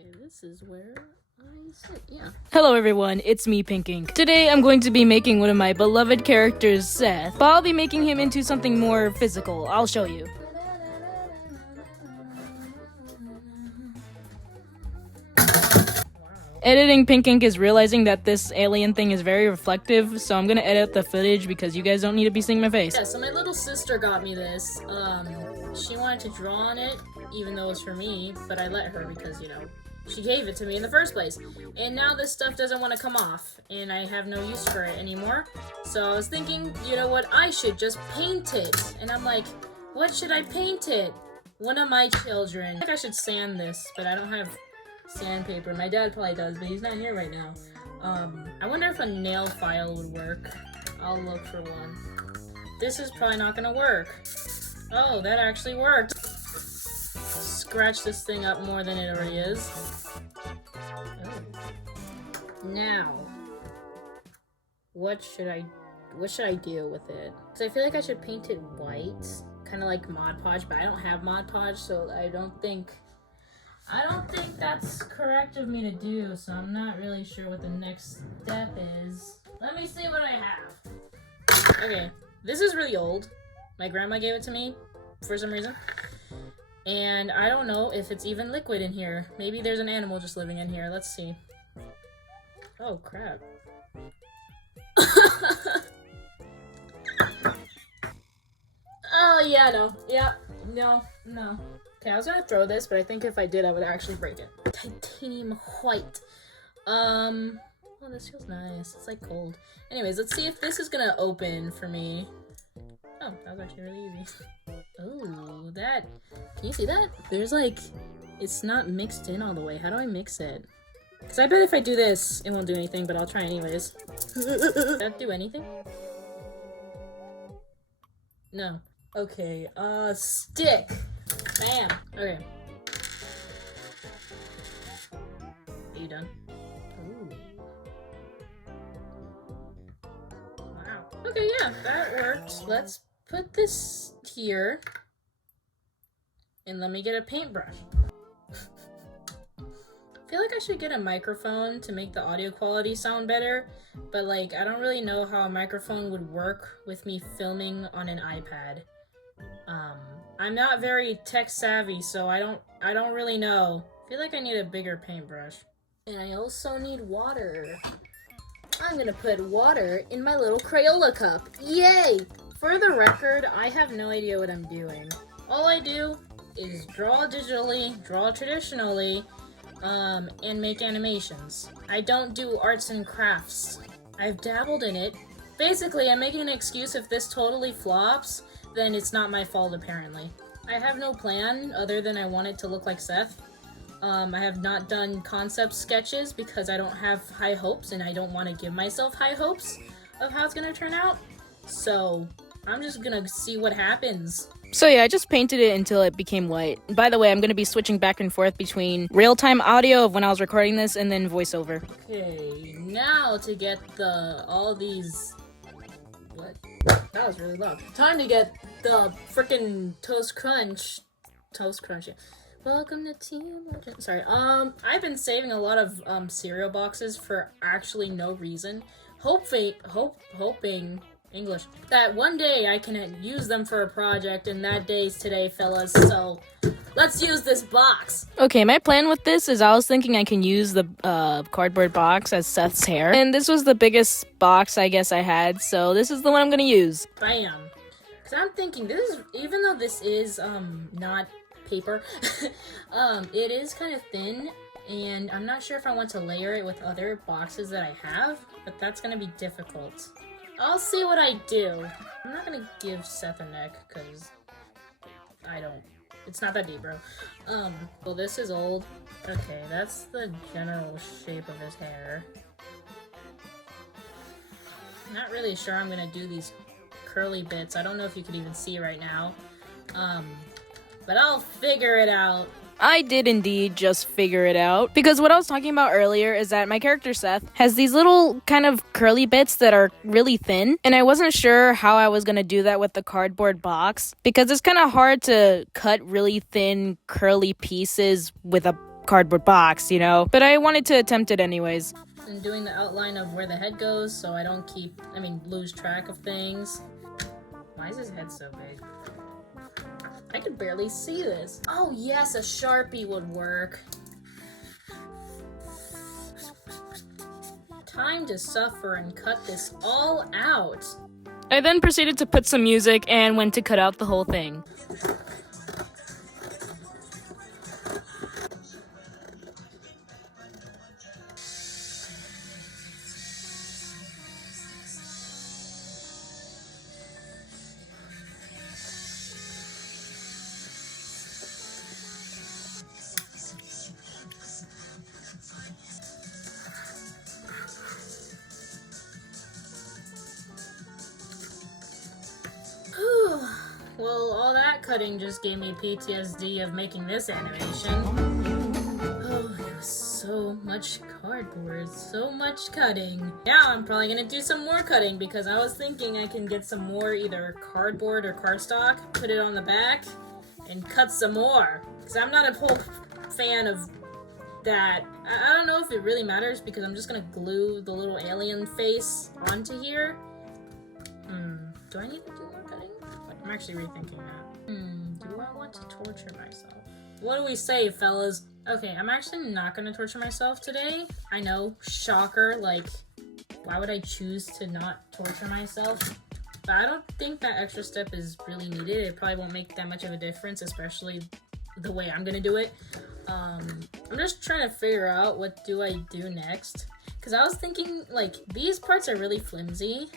Okay, this is where I sit, yeah. Hello everyone, it's me, Pinkink. Today I'm going to be making one of my beloved characters, Seth, but I'll be making him into something more physical. I'll show you. Editing Pinkink is realizing that this alien thing is very reflective, so I'm gonna edit the footage because you guys don't need to be seeing my face. Yeah, so my little sister got me this. She wanted to draw on it, even though it's for me, but I let her because, you know, she gave it to me in the first place. And now this stuff doesn't want to come off, and I have no use for it anymore. So I was thinking, you know what, I should just paint it. And I'm like, what should I paint it? One of my children. I think I should sand this, but I don't have sandpaper. My dad probably does, but he's not here right now. I wonder if a nail file would work. I'll look for one. This is probably not gonna work. Oh, that actually worked. Scratch this thing up more than it already is. Oh. Now, what should I do with it? Because I feel like I should paint it white, kind of like Mod Podge, but I don't have Mod Podge, so I don't think that's correct of me to do, so I'm not really sure what the next step is. Let me see what I have. Okay, this is really old. My grandma gave it to me for some reason. And I don't know if it's even liquid in here. Maybe there's an animal just living in here. Let's see. Oh, crap. Oh, yeah, no. Yeah, no. Okay, I was gonna throw this, but I think if I did, I would actually break it. Titanium white. Oh, this feels nice. It's like gold. Anyways, let's see if this is gonna open for me. Oh, that was actually really easy. Oh, that. Can you see that? There's like, it's not mixed in all the way. How do I mix it? Because I bet if I do this, it won't do anything, but I'll try anyways. Does that do anything? No. Okay, stick. Bam. Okay. Are you done? Ooh. Wow. Okay, yeah, that worked. Let's put this here. And let me get a paintbrush. I feel like I should get a microphone to make the audio quality sound better, but like I don't really know how a microphone would work with me filming on an iPad. I'm not very tech savvy, so I don't really know. I feel like I need a bigger paintbrush. And I also need water. I'm gonna put water in my little Crayola cup. Yay! For the record, I have no idea what I'm doing. All I do is draw digitally, draw traditionally, and make animations. I don't do arts and crafts. I've dabbled in it. Basically, I'm making an excuse if this totally flops, then it's not my fault apparently. I have no plan other than I want it to look like Seth. I have not done concept sketches because I don't have high hopes and I don't want to give myself high hopes of how it's gonna turn out. So I'm just gonna see what happens. So yeah, I just painted it until it became white. By the way, I'm gonna be switching back and forth between real-time audio of when I was recording this and then voiceover. Okay, now to get all these... What? That was really loud. Time to get the frickin' Toast Crunch. Yeah. Welcome to Team Legend. Sorry, I've been saving a lot of cereal boxes for actually no reason. Hoping English that one day I can use them for a project, and that day's today, fellas. So let's use this box. Okay, my plan with this is I was thinking I can use the cardboard box as Seth's hair, and this was the biggest box I guess I had, so this is the one I'm gonna use. Bam. Because I'm thinking this is, even though this is not paper, it is kind of thin, and I'm not sure if I want to layer it with other boxes that I have, but that's gonna be difficult. I'll see what I do. I'm not gonna give Seth a neck, because it's not that deep, bro. Well, this is old. Okay, that's the general shape of his hair. Not really sure I'm gonna do these curly bits. I don't know if you could even see right now. But I'll figure it out. I did indeed just figure it out, because what I was talking about earlier is that my character Seth has these little kind of curly bits that are really thin, and I wasn't sure how I was going to do that with the cardboard box, because it's kind of hard to cut really thin curly pieces with a cardboard box, you know? But I wanted to attempt it anyways. And doing the outline of where the head goes so I don't lose track of things. Why is his head so big? I could barely see this. Oh yes, a Sharpie would work. Time to suffer and cut this all out. I then proceeded to put some music and went to cut out the whole thing. Well, all that cutting just gave me PTSD of making this animation. Oh, it was so much cardboard, so much cutting. Now I'm probably gonna do some more cutting because I was thinking I can get some more either cardboard or cardstock, put it on the back, and cut some more. Because I'm not a whole fan of that. I don't know if it really matters because I'm just gonna glue the little alien face onto here. Do I need to do more cutting? I'm actually rethinking that. Do I want to torture myself? What do we say, fellas? Okay, I'm actually not gonna torture myself today. I know, shocker, like, why would I choose to not torture myself? But I don't think that extra step is really needed. It probably won't make that much of a difference, especially the way I'm gonna do it. I'm just trying to figure out what do I do next. Because I was thinking, like, these parts are really flimsy.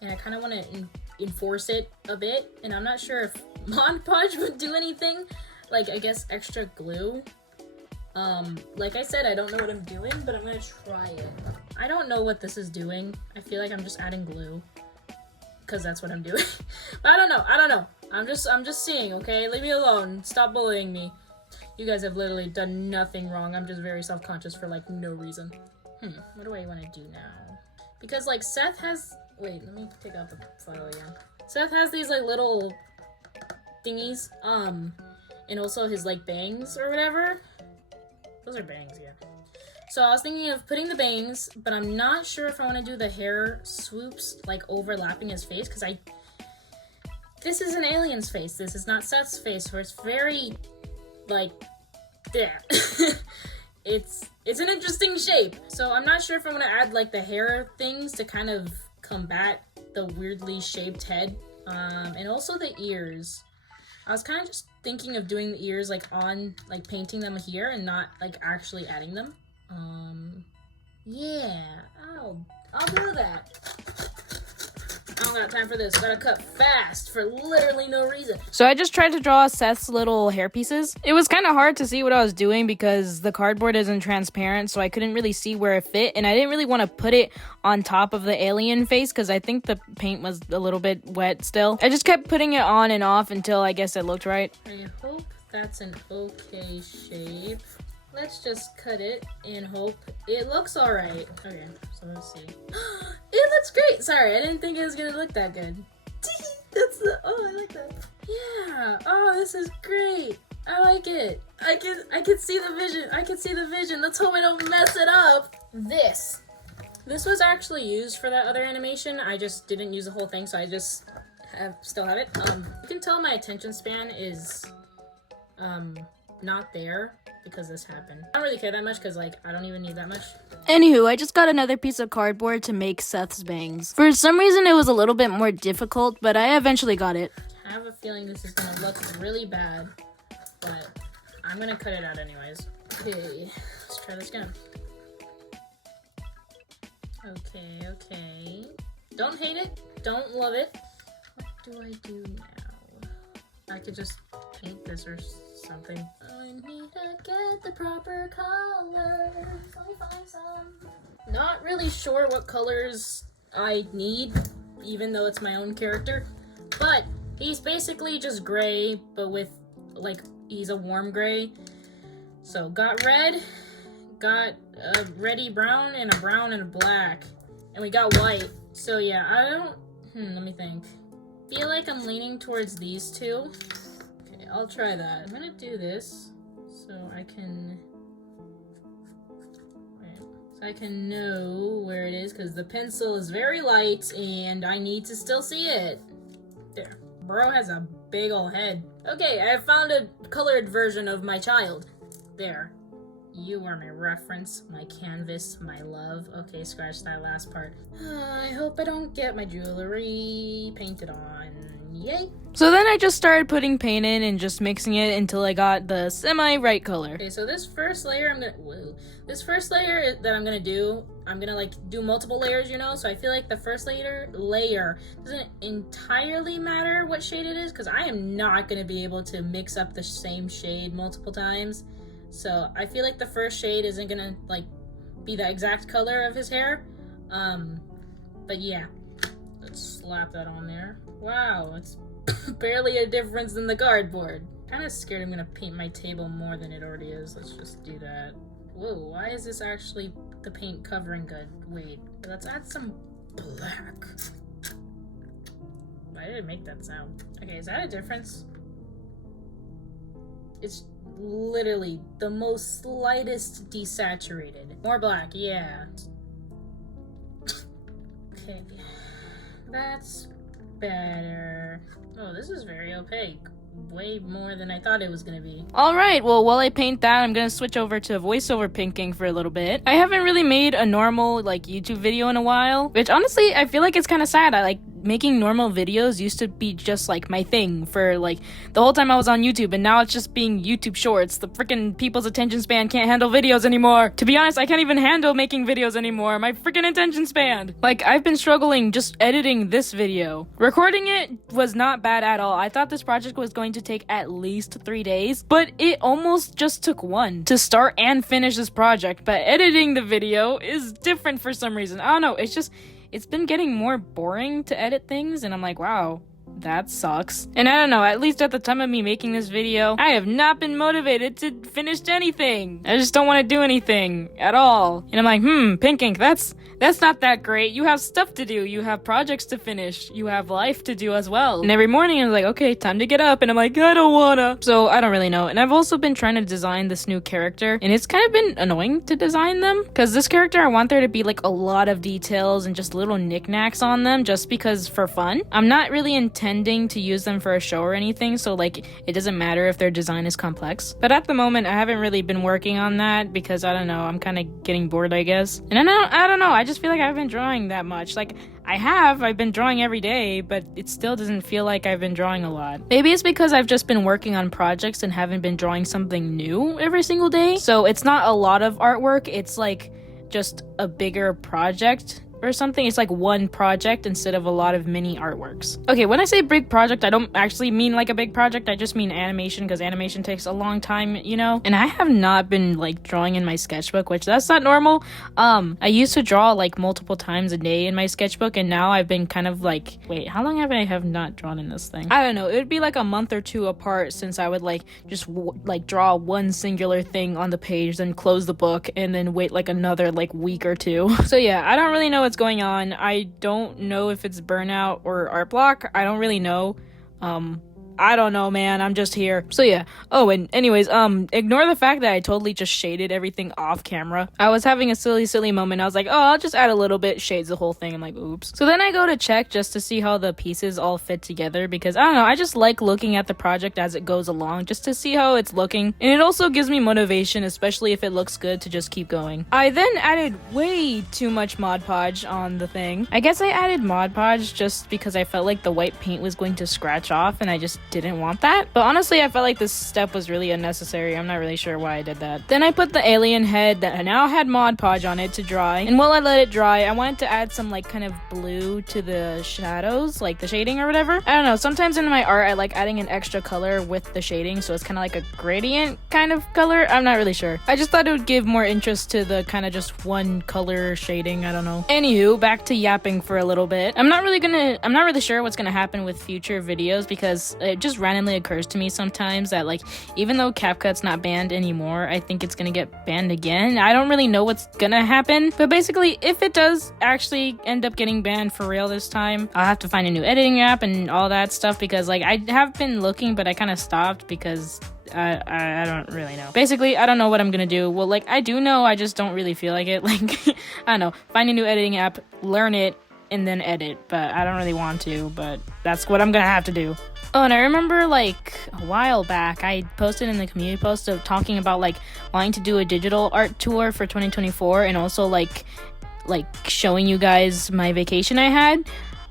And I kind of want to enforce it a bit. And I'm not sure if Mod Podge would do anything. Like, I guess extra glue. Like I said, I don't know what I'm doing, but I'm going to try it. I don't know what this is doing. I feel like I'm just adding glue. Because that's what I'm doing. But I don't know. I'm just seeing, okay? Leave me alone. Stop bullying me. You guys have literally done nothing wrong. I'm just very self-conscious for, like, no reason. What do I want to do now? Because, like, Seth has... Wait, let me take out the photo again. Seth has these, like, little thingies, and also his, like, bangs or whatever. Those are bangs, yeah. So I was thinking of putting the bangs, but I'm not sure if I want to do the hair swoops, like, overlapping his face, because this is an alien's face. This is not Seth's face, where it's very, like, yeah. It's an interesting shape. So I'm not sure if I want to add, like, the hair things to kind of combat the weirdly shaped head, and also the ears. I was kind of just thinking of doing the ears like painting them here and not like actually adding them. Yeah, I'll do that. I don't got time for this. Gotta cut fast for literally no reason. So I just tried to draw Seth's little hair pieces. It was kind of hard to see what I was doing because the cardboard isn't transparent, so I couldn't really see where it fit, and I didn't really want to put it on top of the alien face because I think the paint was a little bit wet still. I just kept putting it on and off until I guess it looked right. I hope that's an okay shape. Let's just cut it and hope it looks alright. Okay, so let's see. It looks great! Sorry, I didn't think it was gonna look that good. I like that. Yeah, oh, this is great. I like it. I can see the vision. I can see the vision. Let's hope I don't mess it up. This was actually used for that other animation. I just didn't use the whole thing, so I just still have it. You can tell my attention span is, not there because this happened. I don't really care that much because, like, I don't even need that much. Anywho, I just got another piece of cardboard to make Seth's bangs. For some reason, it was a little bit more difficult, but I eventually got it. I have a feeling this is gonna look really bad, but I'm gonna cut it out anyways. Okay, let's try this again. Okay. Don't hate it, don't love it. What do I do now? I could just paint this or something. I need to get the proper colors. Let me find some. Not really sure what colors I need, even though it's my own character. But he's basically just gray, but with, like, he's a warm gray. So got red, got a reddy brown, and a black. And we got white. So yeah, I don't, let me think. Feel like I'm leaning towards these two. Okay, I'll try that. I'm gonna do this so I can So I can know where it is, because the pencil is very light and I need to still see it. There. Bro has a big ol' head. Okay, I found a colored version of my child. There. You are my reference, my canvas, my love. Okay, scratch that last part. I hope I don't get my jewelry painted on. Yay. So then I just started putting paint in and just mixing it until I got the semi-right color. Okay, so this first layer this first layer that I'm gonna do, I'm gonna like do multiple layers, you know? So I feel like the first layer doesn't entirely matter what shade it is, because I am not gonna be able to mix up the same shade multiple times. So I feel like the first shade isn't gonna like be the exact color of his hair. But yeah, let's slap that on there. Wow, it's barely a difference in the cardboard. Kind of scared I'm gonna paint my table more than it already is. Let's just do that. Whoa, why is this actually the paint covering good? Wait, let's add some black. Why did it make that sound? Okay, is that a difference? It's literally the most slightest desaturated. More black, yeah. Okay, that's better. Oh, this is very opaque. Way more than I thought it was gonna be. Alright, well, while I paint that, I'm gonna switch over to voiceover Pinkink for a little bit. I haven't really made a normal, like, YouTube video in a while, which honestly, I feel like it's kind of sad. I like making normal videos used to be just like my thing for like the whole time I was on YouTube, and now it's just being YouTube shorts. The freaking people's attention span can't handle videos anymore. To be honest, I can't even handle making videos anymore. My freaking attention span. Like, I've been struggling just editing this video. Recording it was not bad at all. I thought this project was going to take at least 3 days, but it almost just took 1 to start and finish this project. But editing the video is different for some reason. I don't know, it's been getting more boring to edit things, and I'm like, wow, that sucks. And I don't know, at least at the time of me making this video, I have not been motivated to finish anything. I just don't want to do anything at all. And I'm like, Pinkink, that's not that great. You have stuff to do. You have projects to finish. You have life to do as well. And every morning I'm like, okay, time to get up. And I'm like, I don't wanna. So I don't really know. And I've also been trying to design this new character, and it's kind of been annoying to design them, because this character, I want there to be like a lot of details and just little knickknacks on them just because for fun. I'm not really intending to use them for a show or anything, so like it doesn't matter if their design is complex. But at the moment, I haven't really been working on that because I don't know, I'm kind of getting bored, I guess. And I don't know, I just feel like I haven't been drawing that much. Like, I've been drawing every day, but it still doesn't feel like I've been drawing a lot. Maybe it's because I've just been working on projects and haven't been drawing something new every single day. So it's not a lot of artwork, it's like just a bigger project or something. It's like one project instead of a lot of mini artworks. Okay, when I say big project, I don't actually mean like a big project. I just mean animation, because animation takes a long time, you know? And I have not been like drawing in my sketchbook, which that's not normal. I used to draw like multiple times a day in my sketchbook, and now I've been kind of like, wait, how long have I not drawn in this thing? I don't know, it would be like a month or 2 apart since I would like just like draw one singular thing on the page, then close the book, and then wait like another like week or 2. So yeah, I don't really know what's going on. I don't know if it's burnout or art block. I don't really know. I don't know, man. I'm just here. So yeah. Oh, and anyways, ignore the fact that I totally just shaded everything off camera. I was having a silly moment. I was like, oh, I'll just add a little bit, shades the whole thing. I'm like, oops. So then I go to check just to see how the pieces all fit together, because I don't know, I just like looking at the project as it goes along just to see how it's looking. And it also gives me motivation, especially if it looks good, to just keep going. I then added way too much Mod Podge on the thing. I guess I added Mod Podge just because I felt like the white paint was going to scratch off, and I just didn't want that. But honestly, I felt like this step was really unnecessary. I'm not really sure why I did that. Then I put the alien head that now had Mod Podge on it to dry, and while I let it dry, I wanted to add some like kind of blue to the shadows, like the shading or whatever. I don't know, sometimes in my art I like adding an extra color with the shading, so it's kind of like a gradient kind of color. I'm not really sure. I just thought it would give more interest to the kind of just one color shading. I don't know. Anywho, back to yapping for a little bit. I'm not really sure what's gonna happen with future videos, because it just randomly occurs to me sometimes that like even though CapCut's not banned anymore, I think it's gonna get banned again. I don't really know what's gonna happen, but basically if it does actually end up getting banned for real this time, I'll have to find a new editing app and all that stuff, because like I have been looking, but I kind of stopped because I don't really know. Basically, I don't know what I'm gonna do. Well, like, I do know, I just don't really feel like it. Like, I don't know. Find a new editing app, learn it, and then edit. But I don't really want to, but that's what I'm gonna have to do. Oh, and I remember, like, a while back, I posted in the community post of talking about, like, wanting to do a digital art tour for 2024, and also, like showing you guys my vacation I had.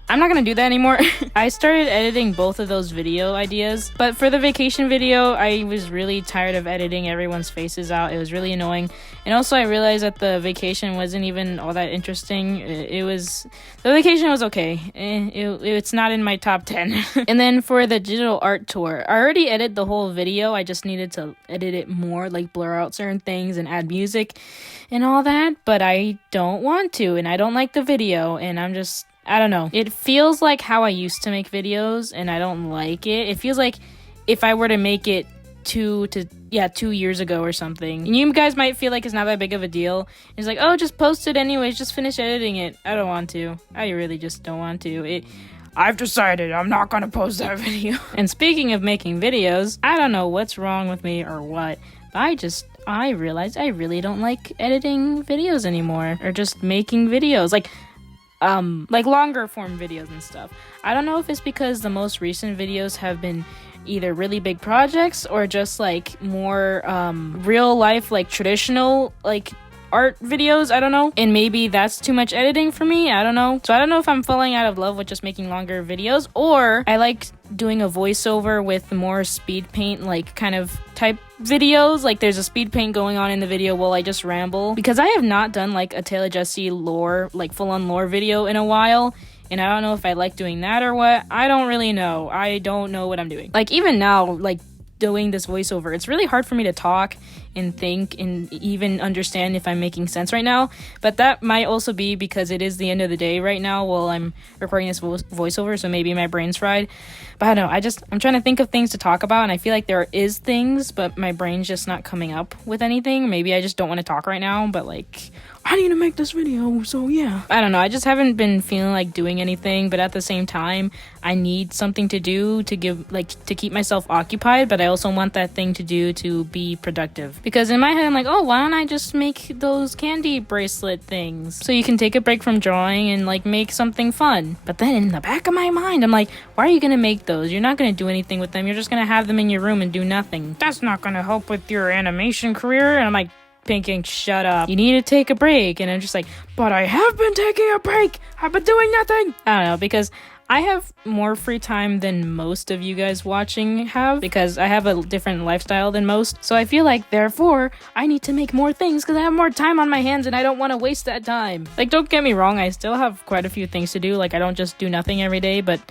I'm not gonna do that anymore. I started editing both of those video ideas, but for the vacation video, I was really tired of editing everyone's faces out. It was really annoying. And also I realized that the vacation wasn't even all that interesting. The vacation was okay. It's not in my top 10. And then for the digital art tour, I already edited the whole video. I just needed to edit it more, like blur out certain things and add music and all that, but I don't want to, and I don't like the video, and I don't know. It feels like how I used to make videos, and I don't like it. It feels like if I were to make it 2 years ago or something. And you guys might feel like it's not that big of a deal. It's like, oh, just post it anyways. Just finish editing it. I don't want to. I really just don't want to. I've decided I'm not gonna post that video. And speaking of making videos, I don't know what's wrong with me or what, but I realized I really don't like editing videos anymore, or just making videos. Like longer form videos and stuff. I don't know if it's because the most recent videos have been either really big projects or just like more real life, like traditional like art videos. I don't know, and maybe that's too much editing for me. I don't know. So I don't know if I'm falling out of love with just making longer videos, or I like doing a voiceover with more speed paint like kind of type videos. Like there's a speed paint going on in the video while I just ramble, because I have not done like a Taylor Jessie lore, like full-on lore video in a while, and I don't know if I like doing that or what. I don't really know. I don't know what I'm doing. Like even now, like doing this voiceover, it's really hard for me to talk and think and even understand if I'm making sense right now, but that might also be because it is the end of the day right now while I'm recording this voiceover, so maybe my brain's fried. But I don't know, I'm trying to think of things to talk about, and I feel like there is things, but my brain's just not coming up with anything. Maybe I just don't want to talk right now, but like I need to make this video, so yeah. I don't know, I just haven't been feeling like doing anything, but at the same time, I need something to do to keep myself occupied, but I also want that thing to do to be productive. Because in my head, I'm like, oh, why don't I just make those candy bracelet things? So you can take a break from drawing and like make something fun. But then in the back of my mind, I'm like, why are you gonna make those? You're not gonna do anything with them. You're just gonna have them in your room and do nothing. That's not gonna help with your animation career. And I'm like, Pinkink, shut up. You need to take a break. And I'm just like, but I have been taking a break. I've been doing nothing. I don't know, because I have more free time than most of you guys watching have, because I have a different lifestyle than most. So I feel like, therefore, I need to make more things because I have more time on my hands and I don't want to waste that time. Like, don't get me wrong, I still have quite a few things to do. Like, I don't just do nothing every day, but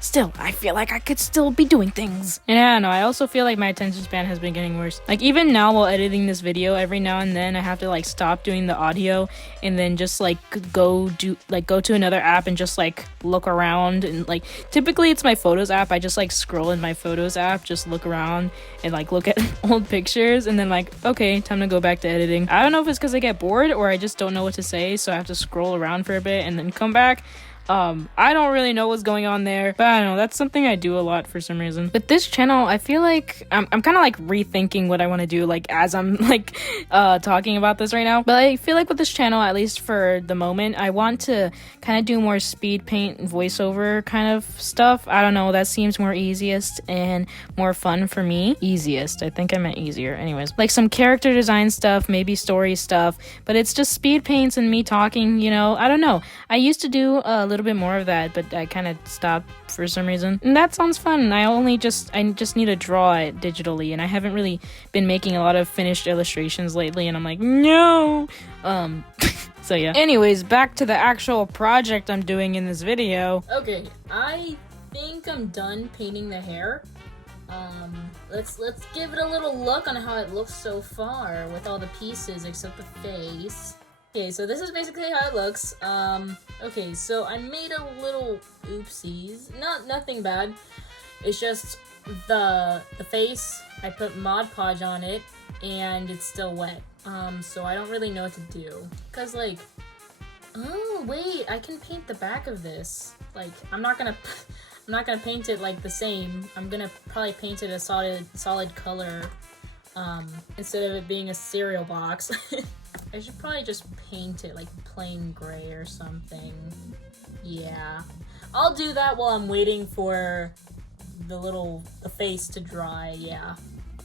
still, I feel like I could still be doing things. And I don't know, I also feel like my attention span has been getting worse. Like even now while editing this video, every now and then I have to like stop doing the audio and then just like go to another app and just like look around. And like typically it's my photos app. I just like scroll in my photos app, just look around and like look at old pictures, and then like, okay, time to go back to editing. I don't know if it's because I get bored or I just don't know what to say, so I have to scroll around for a bit and then come back. I don't really know what's going on there, but I don't know, that's something I do a lot for some reason. With this channel, I feel like I'm kind of like rethinking what I want to do, like as I'm like talking about this right now. But I feel like with this channel, at least for the moment, I want to kind of do more speed paint and voiceover kind of stuff. I don't know, that seems more easiest and more fun for me. Easiest, I think I meant easier. Anyways, like some character design stuff, maybe story stuff, but it's just speed paints and me talking, you know. I don't know, I used to do a little bit more of that, but I kind of stopped for some reason, and that sounds fun. I just need to draw it digitally, and I haven't really been making a lot of finished illustrations lately, and I'm like, no. So yeah, anyways, back to the actual project I'm doing in this video. Okay, I think I'm done painting the hair. Let's give it a little look on how it looks so far with all the pieces except the face. Okay, so this is basically how it looks. Okay, so I made a little oopsies. Nothing bad. It's just the face, I put Mod Podge on it, and it's still wet. So I don't really know what to do. Cause like, oh wait, I can paint the back of this. Like, I'm not gonna paint it like the same. I'm gonna probably paint it a solid color, instead of it being a cereal box. I should probably just paint it like plain gray or something. Yeah, I'll do that while I'm waiting for the face to dry. Yeah.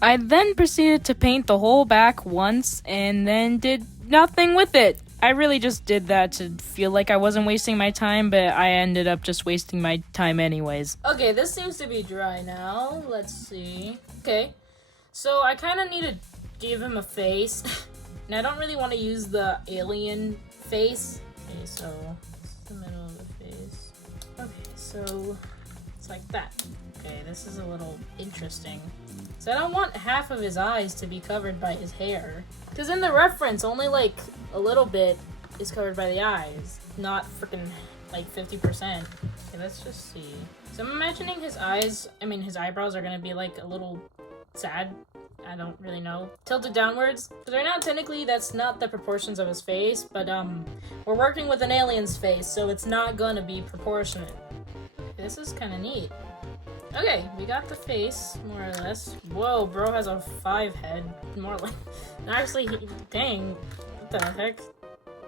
I then proceeded to paint the whole back once and then did nothing with it. I really just did that to feel like I wasn't wasting my time, but I ended up just wasting my time anyways. Okay, this seems to be dry now. Let's see. Okay, so I kind of need to give him a face. And I don't really want to use the alien face. Okay, so this is the middle of the face. Okay, so it's like that. Okay, this is a little interesting. So I don't want half of his eyes to be covered by his hair. Because in the reference, only like a little bit is covered by the eyes. Not freaking like 50%. Okay, let's just see. So I'm imagining his eyebrows are gonna be like a little sad. I don't really know. Tilted downwards. Because right now, technically, that's not the proportions of his face. But we're working with an alien's face, so it's not gonna be proportionate. This is kind of neat. Okay, we got the face, more or less. Whoa, bro has a 5 head. More like... Actually, dang. What the heck?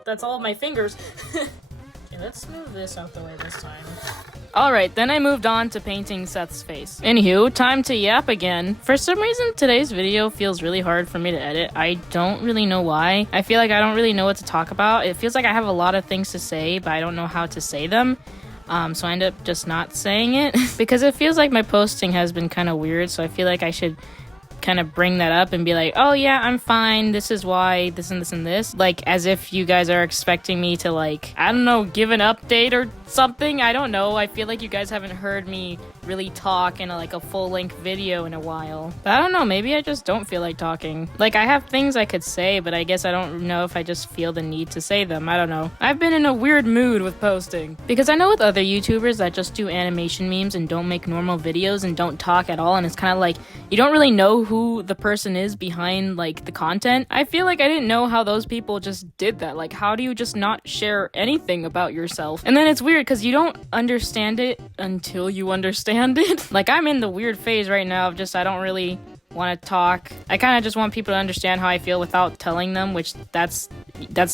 That's all of my fingers. Okay, let's move this out the way this time. Alright, then I moved on to painting Seth's face. Anywho, time to yap again. For some reason, today's video feels really hard for me to edit. I don't really know why. I feel like I don't really know what to talk about. It feels like I have a lot of things to say, but I don't know how to say them. So I end up just not saying it because it feels like my posting has been kind of weird. So I feel like I should kind of bring that up and be like, oh yeah, I'm fine. This is why this and this and this. Like as if you guys are expecting me to like, I don't know, give an update or something. I don't know. I feel like you guys haven't heard me really talk in a full-length video in a while. But I don't know, maybe I just don't feel like talking. Like I have things I could say, but I guess I don't know if I just feel the need to say them. I don't know. I've been in a weird mood with posting. Because I know with other YouTubers that just do animation memes and don't make normal videos and don't talk at all, and it's kind of like, you don't really know who the person is behind like the content. I feel like I didn't know how those people just did that. Like how do you just not share anything about yourself? And then it's weird because you don't understand it until you understand it. Like I'm in the weird phase right now of just I don't really want to talk. I kind of just want people to understand how I feel without telling them, which that's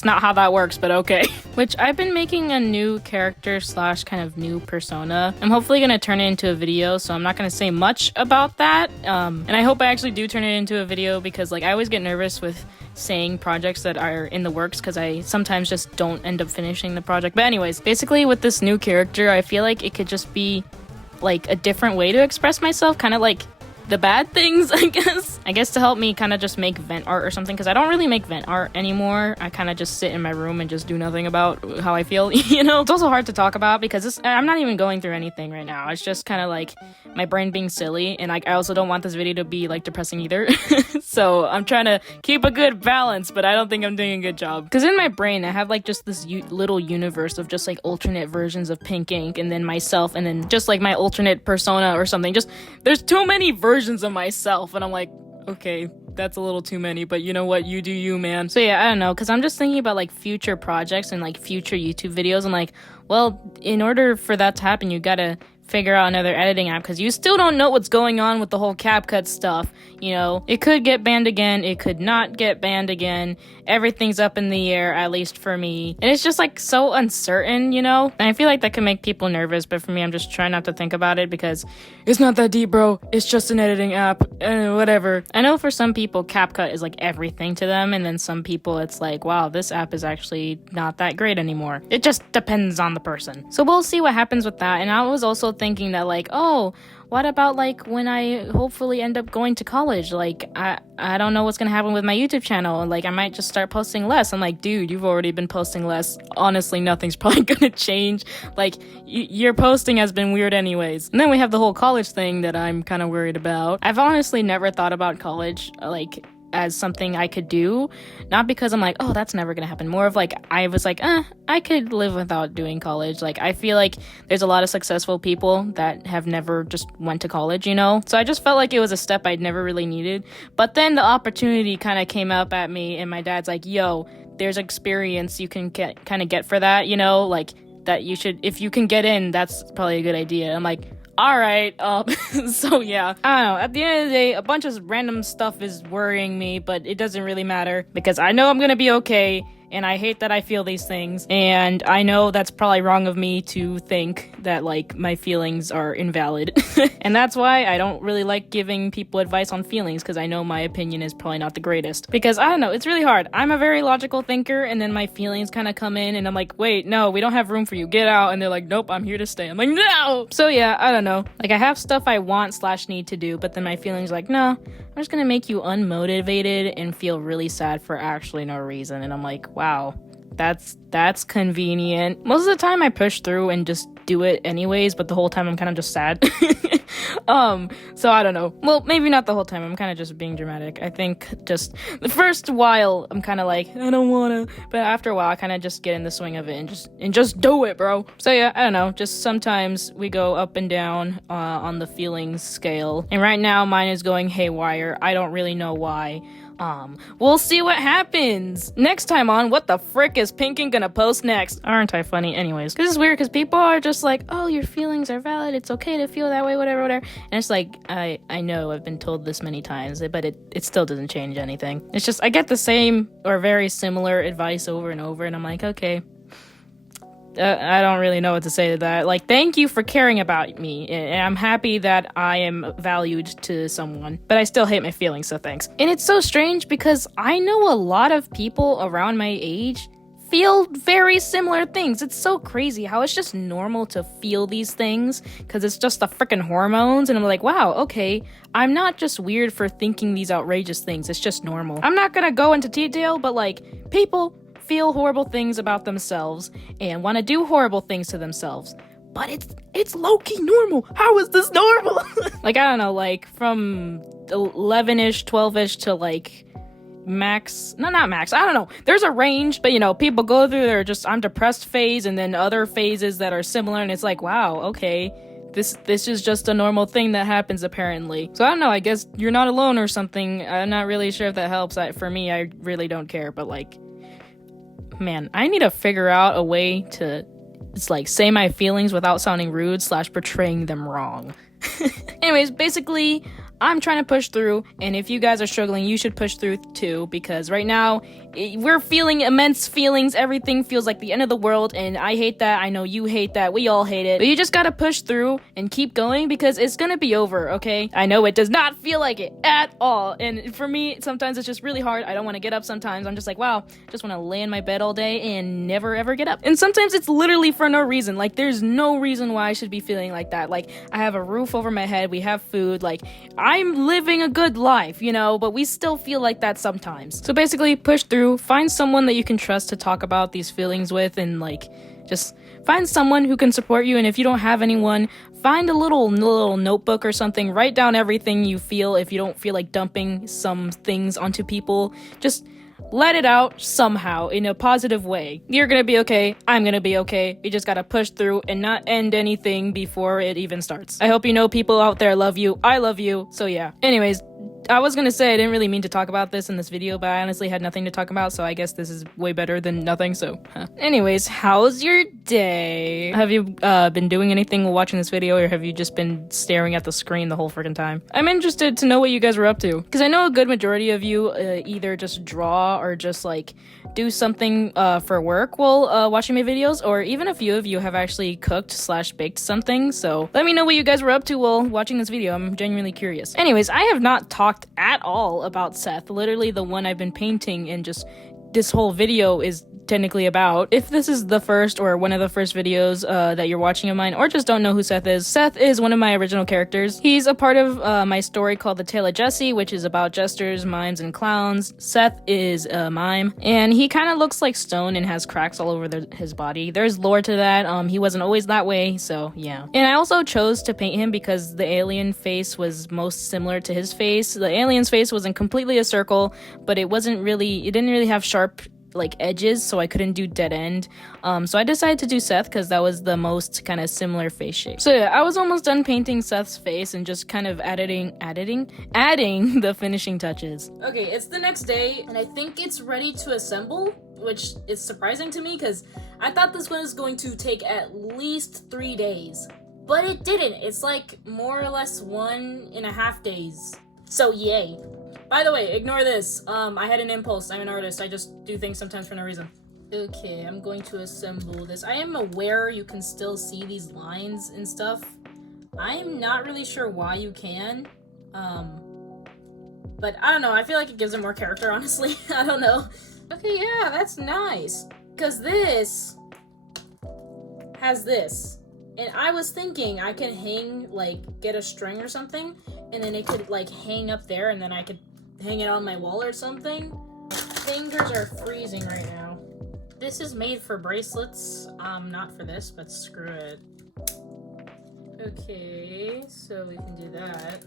not how that works, but okay. Which I've been making a new character slash kind of new persona. I'm hopefully going to turn it into a video, so I'm not going to say much about that. And I hope I actually do turn it into a video because like I always get nervous with saying projects that are in the works because I sometimes just don't end up finishing the project. But anyways, basically with this new character, I feel like it could just be like a different way to express myself, kind of like the bad things, I guess to help me kind of just make vent art or something, because I don't really make vent art anymore. I kind of just sit in my room and just do nothing about how I feel, you know? It's also hard to talk about because I'm not even going through anything right now. It's just kind of like my brain being silly, and like I also don't want this video to be like depressing either. So I'm trying to keep a good balance, but I don't think I'm doing a good job. Because in my brain, I have like just this little universe of just like alternate versions of Pinkink, and then myself, and then just like my alternate persona or something. Just there's too many versions of myself, and I'm like, okay, that's a little too many, but you know what, you do you, man. So yeah, I don't know, because I'm just thinking about like future projects and like future YouTube videos, and like, well, in order for that to happen, you gotta figure out another editing app, because you still don't know what's going on with the whole Capcut stuff, you know? It could get banned again, it could not get banned again, everything's up in the air, at least for me, and it's just like so uncertain, you know? And I feel like that can make people nervous, but for me, I'm just trying not to think about it, because it's not that deep, bro, it's just an editing app, whatever. I know for some people, Capcut is like everything to them, and then some people, it's like, wow, this app is actually not that great anymore. It just depends on the person. So we'll see what happens with that, and I was also thinking that like, oh, what about like when I hopefully end up going to college? Like I don't know what's gonna happen with my YouTube channel, and like I might just start posting less. I'm like, dude, you've already been posting less. Honestly, nothing's probably gonna change. Like your posting has been weird anyways. And then we have the whole college thing that I'm kind of worried about. I've honestly never thought about college like as something I could do, not because I'm like, oh, that's never gonna happen. More of like, I was like, I could live without doing college. Like, I feel like there's a lot of successful people that have never just went to college, you know? So I just felt like it was a step I'd never really needed. But then the opportunity kind of came up at me, and my dad's like, yo, there's experience you can get for that, you know? Like, that you should, if you can get in, that's probably a good idea. I'm like, all right, so yeah, I don't know, at the end of the day, a bunch of random stuff is worrying me, but it doesn't really matter, because I know I'm gonna be okay, and I hate that I feel these things, and I know that's probably wrong of me to think that, like, my feelings are invalid, and that's why I don't really like giving people advice on feelings, because I know my opinion is probably not the greatest, because, I don't know, it's really hard. I'm a very logical thinker, and then my feelings kind of come in, and I'm like, wait, no, we don't have room for you, get out, and they're like, nope, I'm here to stay. I'm like, no! So yeah, I don't know, like, I have stuff I want / need to do, but then my feelings are like, no, I'm just gonna make you unmotivated and feel really sad for actually no reason, and I'm like, wow, that's convenient. Most of the time I push through and just do it anyways, but the whole time I'm kind of just sad. So I don't know. Well, maybe not the whole time. I'm kind of just being dramatic. I think just the first while I'm kind of like, I don't wanna, but after a while I kind of just get in the swing of it and just do it, bro. So yeah, I don't know. Just sometimes we go up and down on the feelings scale, and right now mine is going haywire. I don't really know why. We'll see what happens next time on What the Frick is Pinkink gonna post next? Aren't I funny? Anyways, this is weird because people are just like, oh, your feelings are valid, it's okay to feel that way, whatever. And it's like, I know I've been told this many times, but it still doesn't change anything. It's just, I get the same or very similar advice over and over, and I'm like, okay, I don't really know what to say to that. Like, thank you for caring about me, and I'm happy that I am valued to someone, but I still hate my feelings, so thanks. And it's so strange because I know a lot of people around my age feel very similar things. It's so crazy how it's just normal to feel these things because it's just the freaking hormones, and I'm like, wow, okay, I'm not just weird for thinking these outrageous things, it's just normal. I'm not gonna go into detail, but like, people feel horrible things about themselves and want to do horrible things to themselves, but it's low-key normal. How is this normal? Like, I don't know, like from 11ish 12ish to like max, no, not max, I don't know, there's a range, but you know, people go through their just I'm depressed phase and then other phases that are similar, and it's like, wow, okay, this is just a normal thing that happens apparently. So I don't know, I guess you're not alone or something. I'm not really sure if that helps. For me, I really don't care, but like, man, I need to figure out a way to, it's like, say my feelings without sounding rude / portraying them wrong. Anyways, basically, I'm trying to push through, and if you guys are struggling, you should push through too, because right now, we're feeling immense feelings. Everything feels like the end of the world, and I hate that. I know you hate that. We all hate it. But you just gotta push through and keep going, because it's gonna be over, okay? I know it does not feel like it at all, and for me, sometimes it's just really hard. I don't want to get up sometimes. I'm just like, wow, just want to lay in my bed all day and never ever get up. And sometimes it's literally for no reason. Like, there's no reason why I should be feeling like that. Like, I have a roof over my head, we have food, like, I'm living a good life, you know, but we still feel like that sometimes. So basically, push through, find someone that you can trust to talk about these feelings with, and like, just find someone who can support you. And if you don't have anyone, find a little notebook or something, write down everything you feel. If you don't feel like dumping some things onto people, just let it out somehow in a positive way. You're gonna be okay. I'm gonna be okay. You just gotta push through and not end anything before it even starts. I hope you know people out there love you. I love you. So yeah. Anyways, I was gonna say I didn't really mean to talk about this in this video, but I honestly had nothing to talk about, so I guess this is way better than nothing, so Anyways, how's your day? Have you been doing anything while watching this video, or have you just been staring at the screen the whole freaking time? I'm interested to know what you guys were up to, because I know a good majority of you either just draw or just like do something for work while watching my videos, or even a few of you have actually cooked / baked something, so let me know what you guys were up to while watching this video. I'm genuinely curious. Anyways, I have not talked at all about Seth. Literally the one I've been painting, and just this whole video is technically about. If this is the first or one of the first videos that you're watching of mine, or just don't know who Seth is one of my original characters. He's a part of my story called The Tale of Jesse, which is about jesters, mimes, and clowns. Seth is a mime, and he kind of looks like stone and has cracks all over his body. There's lore to that. He wasn't always that way, so yeah. And I also chose to paint him because the alien face was most similar to his face. The alien's face wasn't completely a circle, but it didn't really have sharp like edges, so I couldn't do dead end. So I decided to do Seth because that was the most kind of similar face shape. So yeah, I was almost done painting Seth's face and just kind of adding the finishing touches. Okay, it's the next day and I think it's ready to assemble, which is surprising to me because I thought this one was going to take at least 3 days, but it didn't. It's like more or less 1.5 days. So yay. By the way, ignore this. I had an impulse. I'm an artist. I just do things sometimes for no reason. Okay, I'm going to assemble this. I am aware you can still see these lines and stuff. I am not really sure why you can. But I don't know. I feel like it gives it more character, honestly. I don't know. Okay, yeah, that's nice. Because this has this. And I was thinking I could hang, like, get a string or something, and then it could, like, hang up there, and then I could hang it on my wall or something. Fingers are freezing right now. This is made for bracelets. Not for this, but screw it. Okay, so we can do that.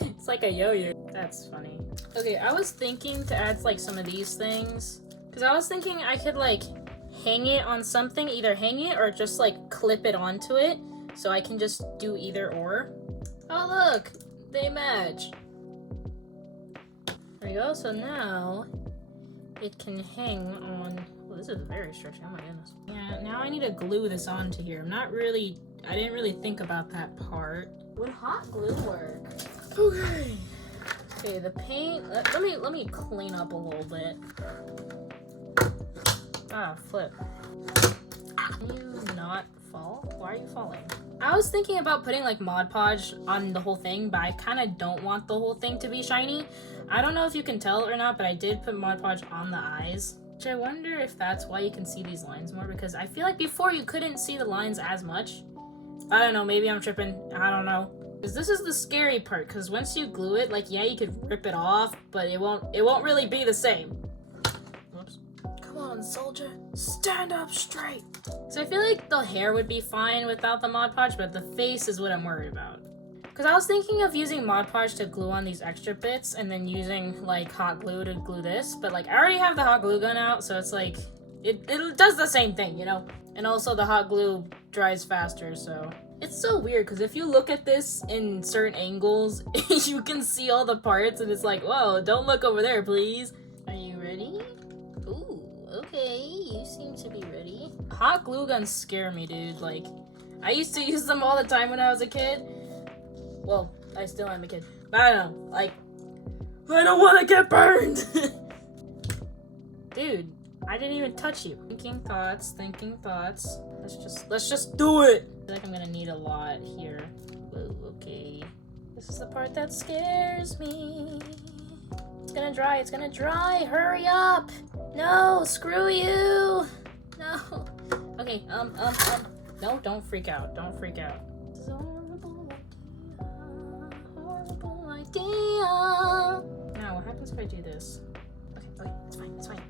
It's like a yo-yo. That's funny. Okay, I was thinking to add, like, some of these things. Because I was thinking I could, like, hang it on something. Either hang it or just, like, clip it onto it. So I can just do either or. Oh, look! They match. There we go. So now it can hang on. Oh, this is very stretchy. Oh my goodness. Yeah, now I need to glue this onto here. I didn't really think about that part. Would hot glue work? Okay. Okay, the paint. Let me clean up a little bit. Ah, flip. Can you not fall? Why are you falling? I was thinking about putting like Mod Podge on the whole thing, but I kind of don't want the whole thing to be shiny. I don't know if you can tell or not, but I did put Mod Podge on the eyes. Which I wonder if that's why you can see these lines more, because I feel like before you couldn't see the lines as much. I don't know, maybe I'm tripping. I don't know. Because this is the scary part, because once you glue it, like, yeah, you could rip it off, but it won't really be the same. Whoops. Come on, soldier. Stand up straight. So I feel like the hair would be fine without the Mod Podge, but the face is what I'm worried about. Because I was thinking of using Mod Podge to glue on these extra bits, and then using, like, hot glue to glue this, but, like, I already have the hot glue gun out, so it's like, it does the same thing, you know? And also the hot glue dries faster, so... It's so weird, because if you look at this in certain angles, you can see all the parts, and it's like, whoa, don't look over there, please. Are you ready? Ooh, okay, you seem to be ready. Hot glue guns scare me, dude. Like, I used to use them all the time when I was a kid. Well, I still am a kid. But I don't know, like, I don't want to get burned! Dude, I didn't even touch you. Thinking thoughts. Let's just do it! I feel like I'm gonna need a lot here. Whoa, okay. This is the part that scares me. It's gonna dry, hurry up! No, screw you! No. Okay, no, don't freak out, This is a horrible idea. Now, what happens if I do this? Okay, it's fine.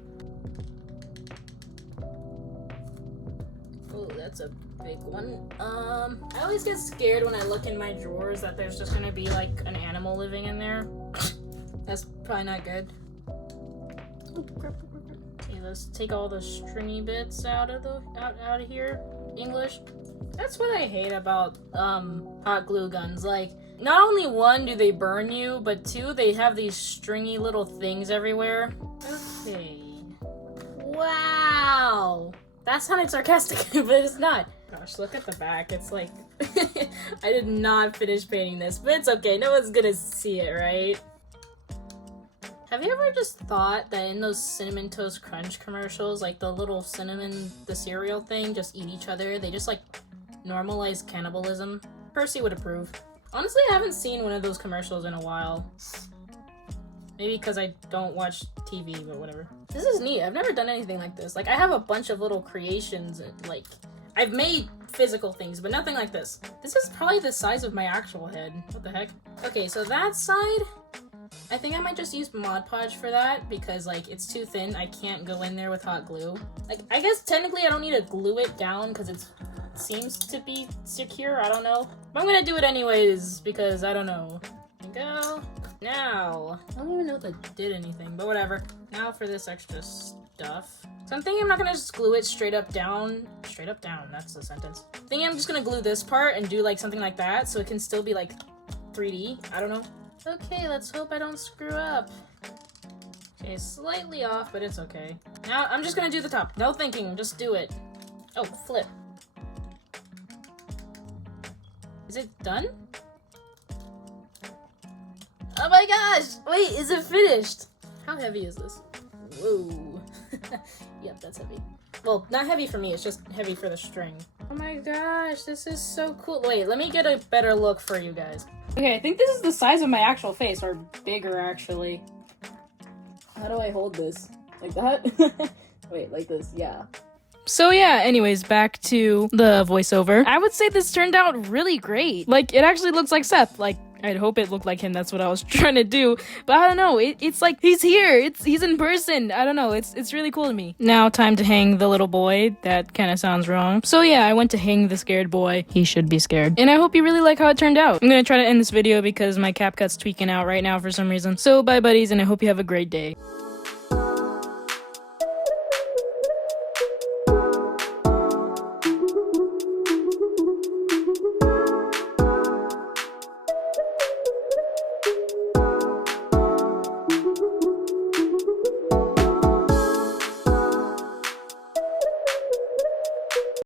Oh, that's a big one. I always get scared when I look in my drawers that there's just gonna be like an animal living in there. That's probably not good. Okay, let's take all the stringy bits out of here. English. That's what I hate about hot glue guns. Like, not only one do they burn you, but two, they have these stringy little things everywhere. Okay. Wow. That sounded sarcastic, but it's not. Gosh, look at the back. It's like, I did not finish painting this, but it's okay. No one's gonna see it, right? Have you ever just thought that in those Cinnamon Toast Crunch commercials, like the little cinnamon, the cereal thing, just eat each other? They just like normalize cannibalism. Percy would approve. Honestly, I haven't seen one of those commercials in a while. Maybe because I don't watch TV, but whatever. This is neat. I've never done anything like this. Like, I have a bunch of little creations, like, I've made physical things, but nothing like this. This is probably the size of my actual head. What the heck? Okay, so that side, I think I might just use Mod Podge for that because, like, it's too thin. I can't go in there with hot glue. Like, I guess technically I don't need to glue it down because it seems to be secure. I don't know. But I'm gonna do it anyways because I don't know. Go. Now, I don't even know if that did anything, but whatever. Now for this extra stuff. So I'm thinking I'm not gonna just glue it straight up down, that's the sentence. I'm thinking I'm just gonna glue this part and do like something like that so it can still be like 3D, I don't know. Okay, let's hope I don't screw up. Okay, slightly off, but it's okay. Now I'm just gonna do the top. No thinking, just do it. Oh, flip. Is it done? Oh my gosh! Wait, is it finished? How heavy is this? Whoa. Yep, that's heavy. Well, not heavy for me, it's just heavy for the string. Oh my gosh, this is so cool. Wait, let me get a better look for you guys. Okay, I think this is the size of my actual face, or bigger actually. How do I hold this? Like that? Wait, like this, yeah. So yeah, anyways, back to the voiceover. I would say this turned out really great. Like, it actually looks like Seth. Like, I'd hope it looked like him. That's what I was trying to do. But I don't know. It's like he's here. He's in person. I don't know. It's really cool to me. Now, time to hang the little boy. That kind of sounds wrong. So yeah, I went to hang the scared boy. He should be scared. And I hope you really like how it turned out. I'm gonna try to end this video because my Capcut's tweaking out right now for some reason. So bye, buddies, and I hope you have a great day.